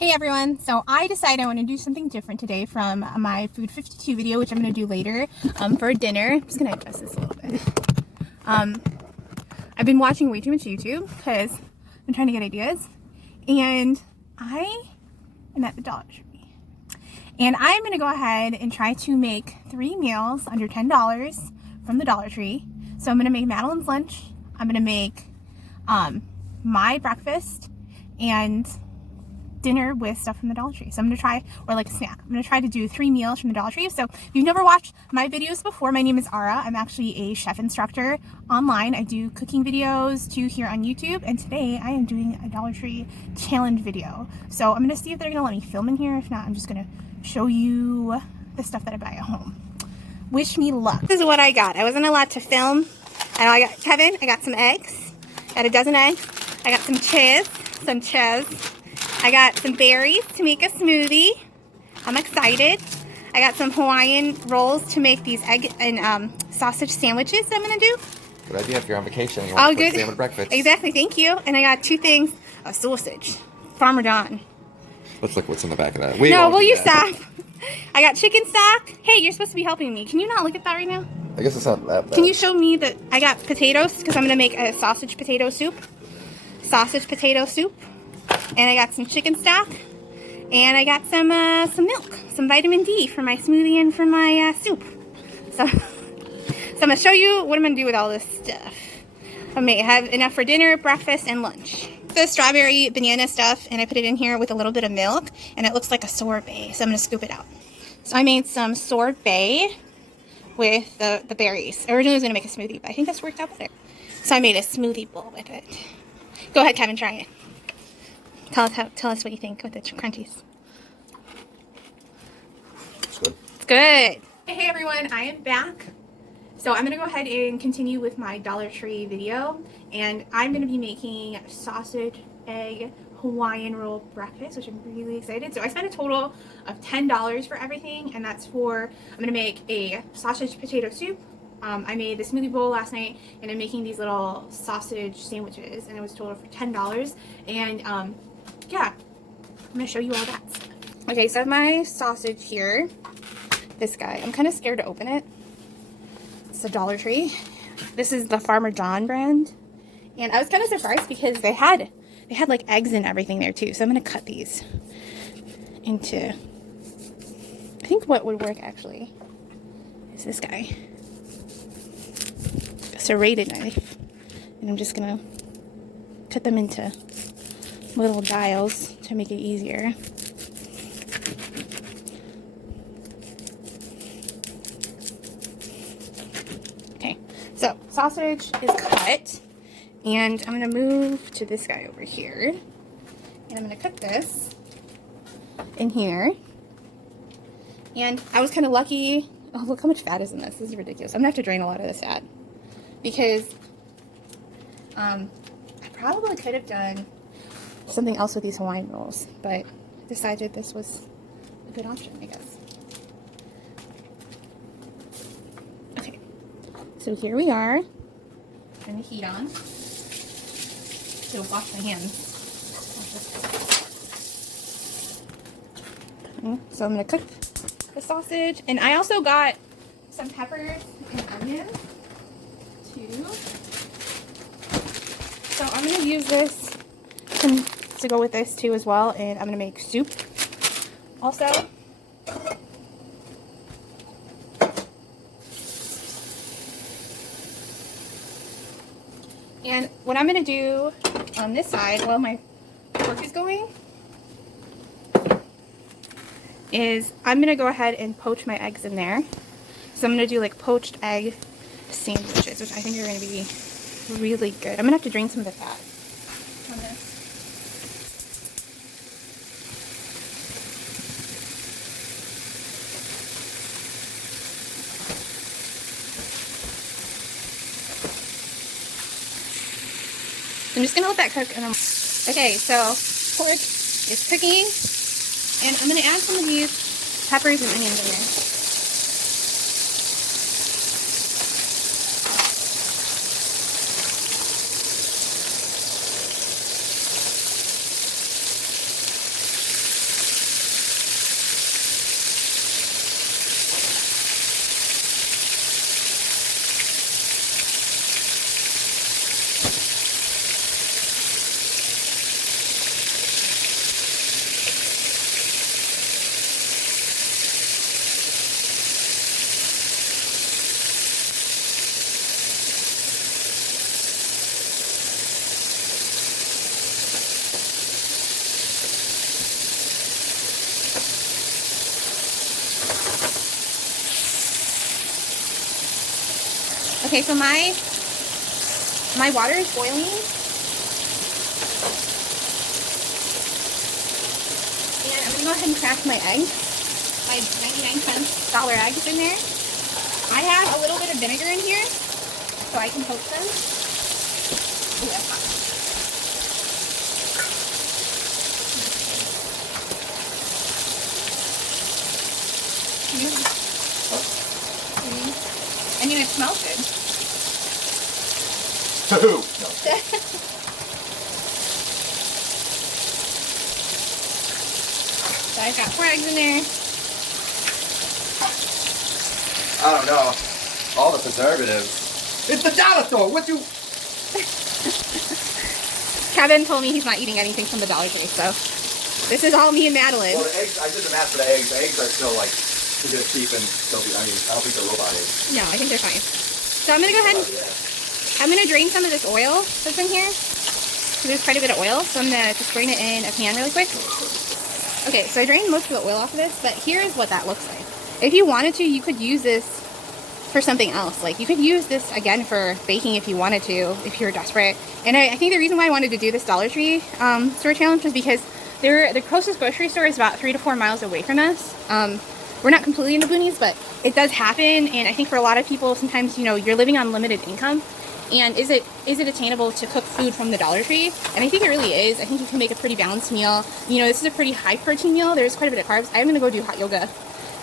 Hey everyone, so I decided I want to do something different today from my Food 52 video, which I'm going to do later for dinner. I'm just going to adjust this a little bit. I've been watching way too much YouTube because I'm trying to get ideas, and I am at the Dollar Tree. And I'm going to go ahead and try to make 3 meals under $10 from the Dollar Tree. So I'm going to make Madeline's lunch, I'm going to make my breakfast, and dinner with stuff from the Dollar Tree. So I'm going to try, or like a snack, I'm going to try to do 3 meals from the Dollar Tree. So if you've never watched my videos before, my name is Ara. I'm actually a chef instructor online. I do cooking videos too here on YouTube, and today I am doing a Dollar Tree challenge video. So I'm going to see if they're going to let me film in here. If not, I'm just going to show you the stuff that I buy at home. Wish me luck. This is what I got. I wasn't allowed to film. I got Kevin, I got some eggs, got a dozen eggs, I got some cheese, I got some berries to make a smoothie. I'm excited. I got some Hawaiian rolls to make these egg and sausage sandwiches that I'm going to do. Good idea if you're on vacation. You want to cook salmon breakfast. Exactly, thank you. And I got 2 things of sausage. Farmer John. Let's look what's in the back of that. Will you stop? I got chicken stock. Hey, you're supposed to be helping me. Can you not look at that right now? I guess it's not that bad. Can you show me that I got potatoes? Because I'm going to make a sausage potato soup. And I got some chicken stock, and I got some milk, some vitamin D for my smoothie and for my soup. So I'm going to show you what I'm going to do with all this stuff. I may have enough for dinner, breakfast, and lunch. The strawberry banana stuff, and I put it in here with a little bit of milk, and it looks like a sorbet, so I'm going to scoop it out. So I made some sorbet with the berries. Originally I was going to make a smoothie, but I think this worked out better. So I made a smoothie bowl with it. Go ahead, Kevin, try it. Tell us what you think with the crunchies. It's good. It's good. Hey everyone, I am back. So I'm going to go ahead and continue with my Dollar Tree video. And I'm going to be making sausage, egg, Hawaiian roll breakfast, which I'm really excited. So I spent a total of $10 for everything. And that's for, I'm going to make a sausage potato soup. I made the smoothie bowl last night, and I'm making these little sausage sandwiches, and it was total for $10. And yeah, I'm gonna show you all that stuff. Okay, so I have my sausage here. This guy, I'm kind of scared to open it. It's a Dollar Tree. This is the Farmer John brand, and I was kind of surprised because they had like eggs and everything there too. So I'm gonna cut these into, I think what would work actually is this guy. Serrated knife, and I'm just gonna cut them into little dials to make it easier. Okay, so sausage is cut, and I'm gonna move to this guy over here, and I'm gonna cut this in here. And I was kind of lucky. Oh, look how much fat is in this. This is ridiculous. I'm gonna have to drain a lot of this fat, because I probably could have done something else with these Hawaiian rolls, but decided this was a good option, I guess. Okay, so here we are. Turn the heat on. So wash my hands. Okay, so I'm gonna cook the sausage, and I also got some peppers and onions too. So I'm going to use this to go with this too as well, and I'm going to make soup also. And what I'm going to do on this side while my pork is going is I'm going to go ahead and poach my eggs in there. So I'm going to do like poached egg sandwiches, which I think are going to be really good. I'm going to have to drain some of the fat on this. I'm just going to let that cook. Okay, so pork is cooking, and I'm going to add some of these peppers and onions in there. Okay, so my water is boiling. And I'm gonna go ahead and crack my egg. My 99-cent dollar eggs in there. I have a little bit of vinegar in here, so I can poach them. Ooh, that's hot. I mean, it smells good. No. So I've got 4 eggs in there. I don't know. All the preservatives. It's the dollar store. What you? Kevin told me he's not eating anything from the Dollar Tree, so this is all me and Madeline. Well, the eggs. I did the math for the eggs. The eggs are still like they're cheap and still. I mean, I don't think they're robot eggs. No, I think they're fine. So I'm gonna go ahead and I'm gonna drain some of this oil that's in here. So there's quite a bit of oil, so I'm gonna just drain it in a pan really quick. Okay, so I drained most of the oil off of this, but here's what that looks like. If you wanted to, you could use this for something else. Like, you could use this again for baking if you wanted to, if you're desperate. And I think the reason why I wanted to do this Dollar Tree store challenge was because the closest grocery store is about 3 to 4 miles away from us. We're not completely in the boonies, but it does happen. And I think for a lot of people, sometimes, you know, you're living on limited income. And is it attainable to cook food from the Dollar Tree? And I think it really is. I think you can make a pretty balanced meal. You know, this is a pretty high protein meal. There's quite a bit of carbs. I'm gonna go do hot yoga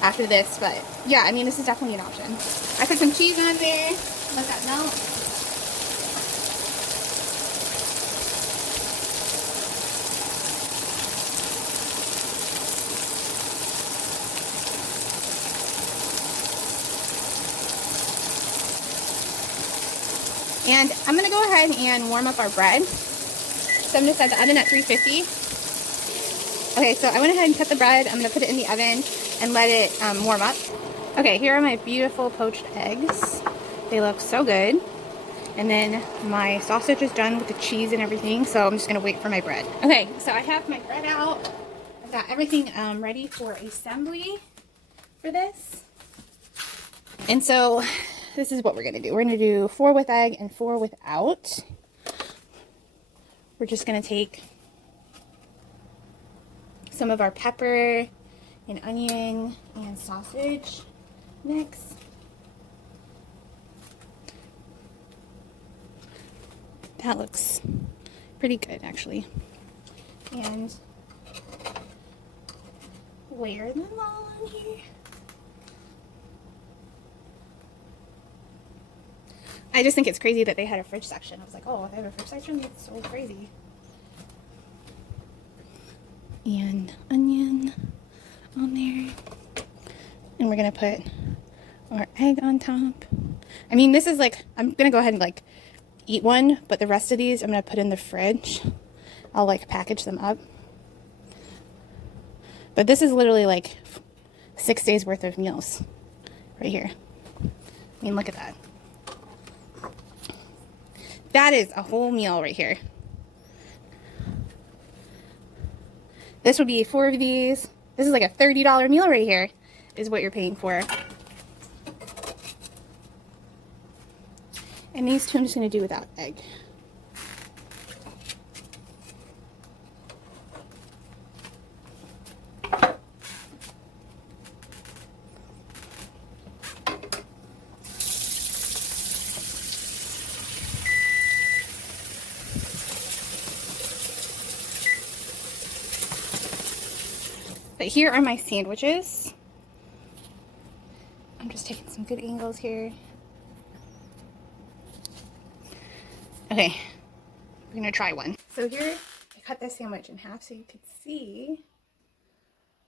after this, but yeah, I mean, this is definitely an option. I put some cheese on there, let that melt. And I'm gonna go ahead and warm up our bread. So I'm gonna set the oven at 350. Okay, so I went ahead and cut the bread. I'm gonna put it in the oven and let it warm up. Okay, here are my beautiful poached eggs. They look so good. And then my sausage is done with the cheese and everything, so I'm just gonna wait for my bread. Okay, so I have my bread out. I've got everything ready for assembly for this. And so this is what we're gonna do. We're gonna do 4 with egg and 4 without. We're just gonna take some of our pepper and onion and sausage mix. That looks pretty good, actually. And layer them all on here. I just think it's crazy that they had a fridge section. I was like, oh, they have a fridge section? That's so crazy. And onion on there. And we're going to put our egg on top. I mean, this is like, I'm going to go ahead and like eat one, but the rest of these I'm going to put in the fridge. I'll like package them up. But this is literally like 6 days worth of meals right here. I mean, look at that. That is a whole meal right here. This would be 4 of these. This is like a $30 meal right here, is what you're paying for. And these two I'm just going to do without egg. But here are my sandwiches. I'm just taking some good angles here. Okay, we're gonna try one. So here, I cut this sandwich in half so you could see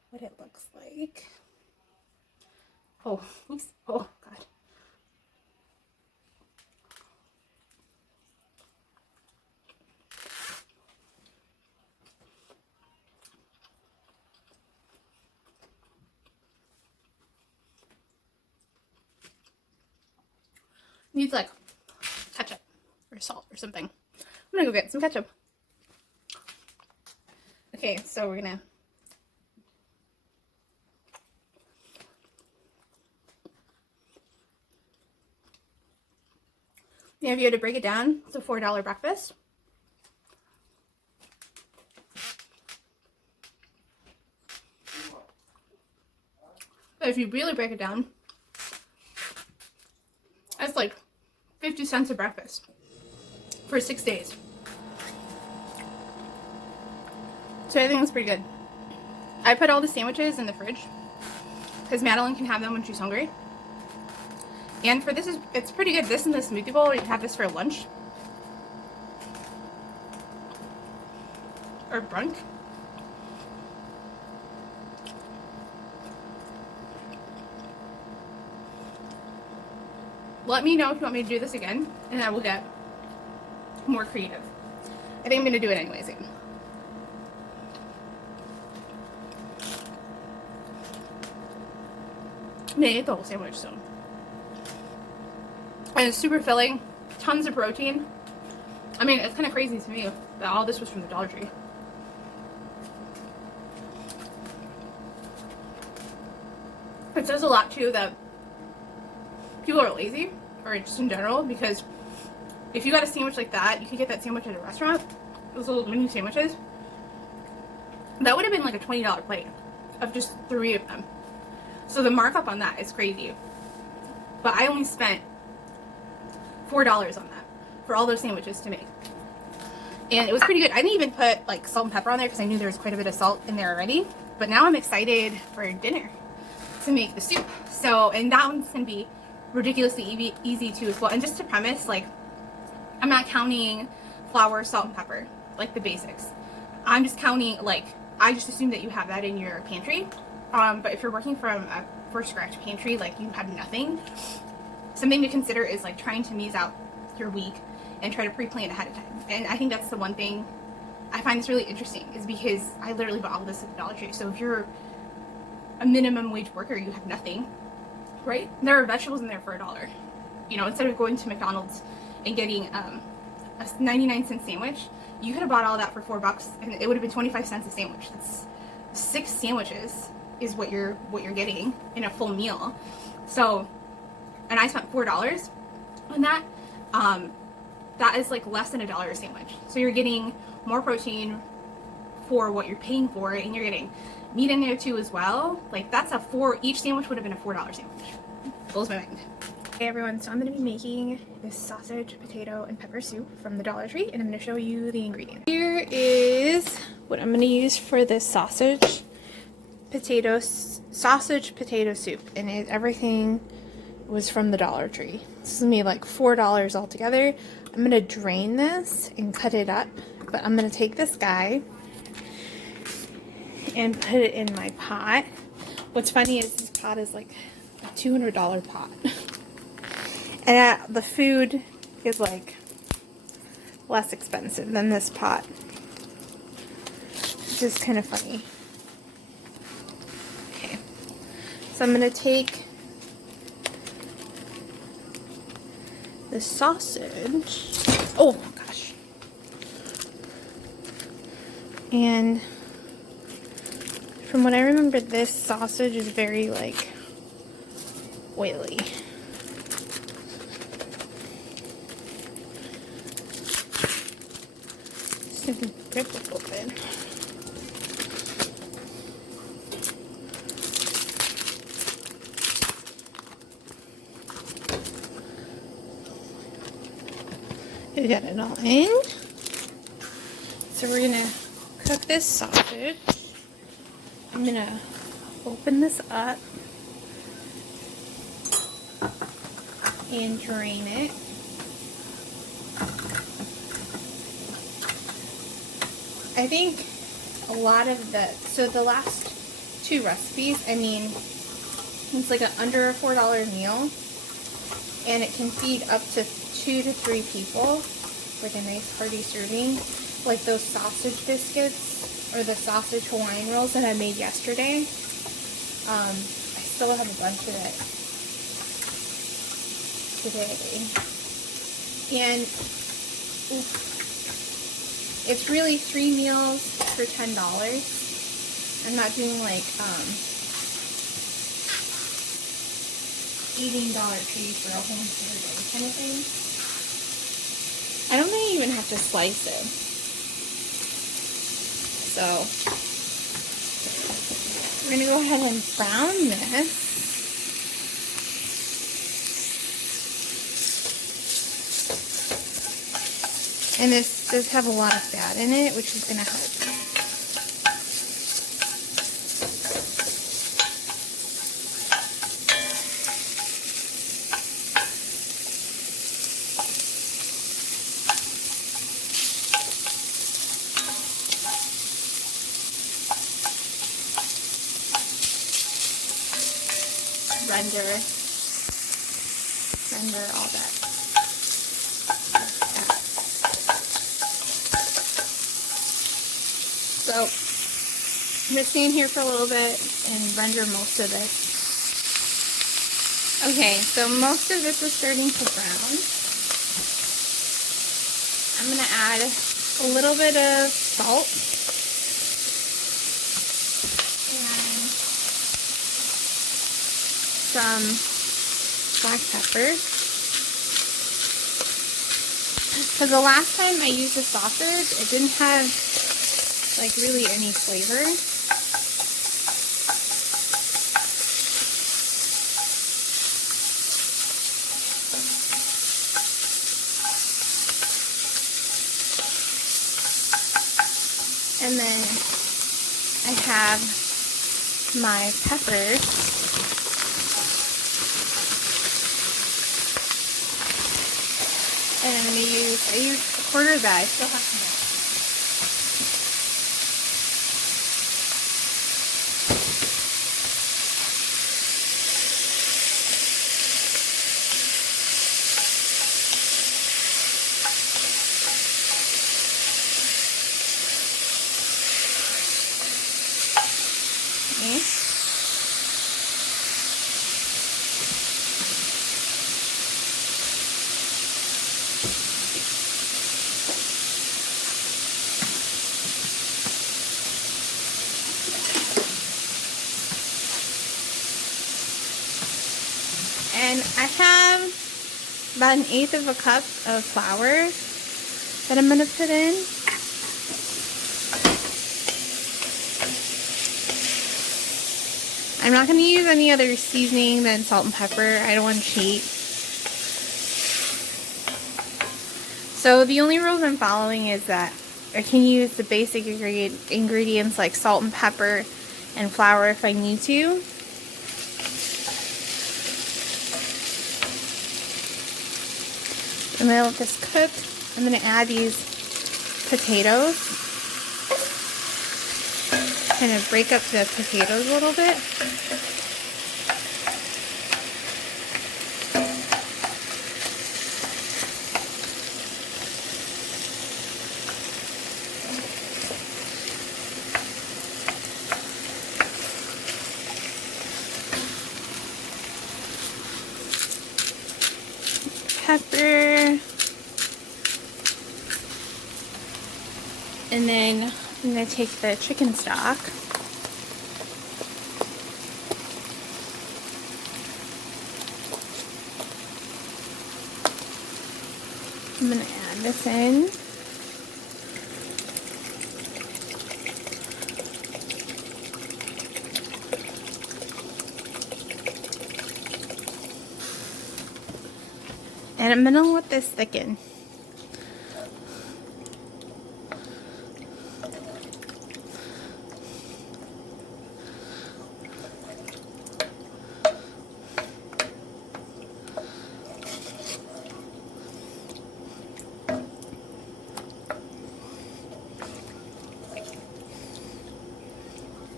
what it looks like. Oh, oops. Oh, God. Needs like ketchup or salt or something. I'm gonna go get some ketchup. Okay, so we're gonna And if you had to break it down, it's a $4 breakfast. But if you really break it down, that's like 50 cents a breakfast for 6 days. So I think that's pretty good. I put all the sandwiches in the fridge because Madeline can have them when she's hungry. And for this, it's pretty good. This and the smoothie bowl, you can have this for lunch or brunch. Let me know if you want me to do this again, and I will get more creative. I think I'm going to do it anyways again. I'm going to eat the whole sandwich soon. And it's super filling, tons of protein. I mean, it's kind of crazy to me that all this was from the Dollar Tree. It says a lot too that people are lazy, or just in general, because if you got a sandwich like that, you could get that sandwich at a restaurant, those little mini sandwiches. That would have been like a $20 plate of just 3 of them. So the markup on that is crazy. But I only spent $4 on that for all those sandwiches to make. And it was pretty good. I didn't even put like salt and pepper on there because I knew there was quite a bit of salt in there already. But now I'm excited for dinner to make the soup. So, and that one's going to be ridiculously easy too as well. And just to premise, like, I'm not counting flour, salt, and pepper, like the basics. I'm just counting, like, I just assume that you have that in your pantry. But if you're working from a first scratch pantry, like you have nothing, something to consider is like trying to mease out your week and try to pre-plan ahead of time. And I think that's the one thing I find this really interesting, is because I literally bought all this at the Dollar Tree. So if you're a minimum wage worker, you have nothing, right? There are vegetables in there for $1. You know, instead of going to McDonald's and getting a 99-cent sandwich, you could have bought all that for $4 and it would have been 25 cents a sandwich. That's 6 sandwiches is what you're getting in a full meal. So, and I spent $4 on that. That is like less than $1 a sandwich. So you're getting more protein for what you're paying for, and you're getting meat in there too as well. Like that's each sandwich would have been a $4 sandwich. Blows my mind. Hey everyone, so I'm going to be making this sausage, potato, and pepper soup from the Dollar Tree, and I'm going to show you the ingredients. Here is what I'm going to use for this sausage potato soup, and everything was from the Dollar Tree. This is going to be like $4 altogether. I'm going to drain this and cut it up, but I'm going to take this guy and put it in my pot. What's funny is this pot is like a $200 pot. And the food is like less expensive than this pot. Which is kind of funny. Okay. So I'm going to take the sausage. Oh gosh. And from what I remember, this sausage is very like oily. Rip it open. We got it all in. So we're gonna cook this sausage. I'm gonna open this up and drain it. I think a lot of the last 2 recipes, I mean, it's like under a $4 meal, and it can feed up to 2 to 3 people, like a nice hearty serving. Like those sausage biscuits or the sausage Hawaiian rolls that I made yesterday. I still have a bunch of it today, and it's really 3 meals for $10. I'm not doing like eating Dollar Tree for a whole entire day kind of thing. even have to slice it. So we're going to go ahead and brown this. And this does have a lot of fat in it, which is going to help. Render all that. So I'm just staying here for a little bit and render most of this. Okay, so most of this is starting to brown. I'm going to add a little bit of salt and some black pepper. Because the last time I used the sausage, it didn't have like really any flavor. And then I have my peppers. And I'm going to use, I used a quarter of that. I still have some. Okay. And I have about 1/8 of a cup of flour that I'm going to put in. I'm not going to use any other seasoning than salt and pepper. I don't want to cheat. So the only rules I'm following is that I can use the basic ingredients like salt and pepper and flour if I need to. I'm going to let this cook. I'm going to add these potatoes. Kind of break up the potatoes a little bit. Pepper. And then I'm going to take the chicken stock. I'm going to add this in. And I'm going to let this thicken.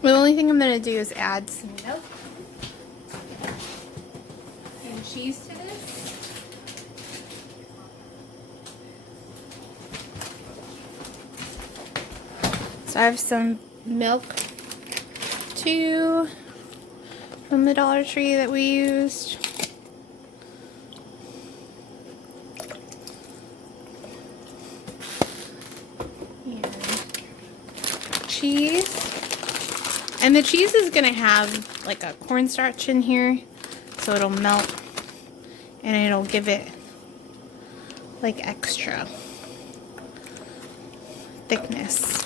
The only thing I'm going to do is add some milk and cheese to this. So I have some milk too from the Dollar Tree that we used. And cheese. And the cheese is going to have like a cornstarch in here, so it'll melt and it'll give it like extra. thickness.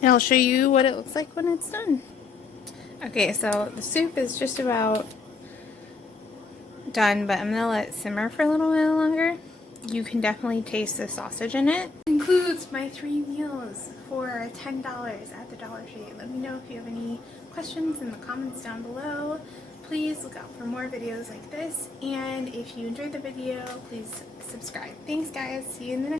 And I'll show you what it looks like when it's done. Okay, so the soup is just about done, but I'm gonna let it simmer for a little bit longer. You can definitely taste the sausage in it. Includes my 3 meals for $10 at the Dollar Tree. Let me know if you have any questions in the comments down below. Please look out for more videos like this, and if you enjoyed the video, please subscribe. Thanks guys, see you in the next